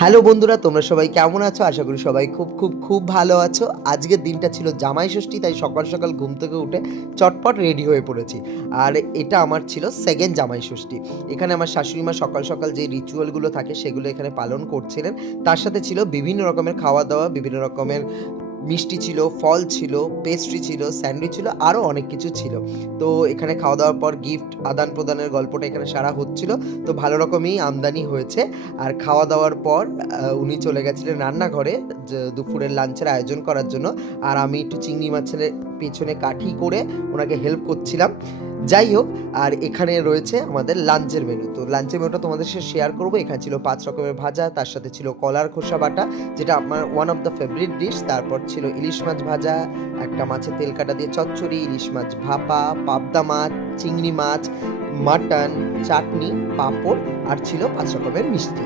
Hello বন্ধুরা, তোমরা সবাই কেমন আছো? আশা করি সবাই খুব খুব খুব ভালো আছো। আজকের দিনটা ছিল জামাই ষষ্ঠী, তাই সকাল সকাল ঘুম থেকে উঠে চটপট রেডি হয়ে পড়েছি। আর এটা আমার ছিল সেকেন্ড জামাই ষষ্ঠী। এখানে আমার শাশুড়ি মা সকাল সকাল যে রিচুয়ালগুলো থাকে সেগুলো এখানে পালন করছিলেন। তার সাথে ছিল বিভিন্ন রকমের খাওয়া দাওয়া, বিভিন্ন রকমের মিষ্টি ছিল, ফল ছিল, পেস্ট্রি ছিল, স্যান্ডউইচ ছিল, আরও অনেক কিছু ছিল। তো এখানে খাওয়া দাওয়ার পর গিফট আদান প্রদানের গল্পটা এখানে সারা হচ্ছিল। তো ভালো রকমই আমদানি হয়েছে। আর খাওয়া দাওয়ার পর উনি চলে গেছিলেন রান্নাঘরে যে দুপুরের লাঞ্চের আয়োজন করার জন্য। আর আমি একটু চিংড়ি মাছের পেছনে কাঠি করে ওনাকে হেল্প করছিলাম। যাই হোক, আর এখানে রয়েছে আমাদের লাঞ্চের মেনু। তো লাঞ্চের মেনুটা তোমাদের সাথে শেয়ার করবো। এখানে ছিল 5 রকমের ভাজা, তার সাথে ছিল কলার খোসা বাটা, যেটা আমার one of the favourite dish. তারপর ছিল ইলিশ মাছ ভাজা, একটা মাছের তেল কাটা দিয়ে চচ্চড়ি, ইলিশ মাছ ভাপা, পাবদা মাছ, চিংড়ি মাছ, মাটন, চাটনি, পাঁপড়, আর ছিল 5 রকমের মিষ্টি।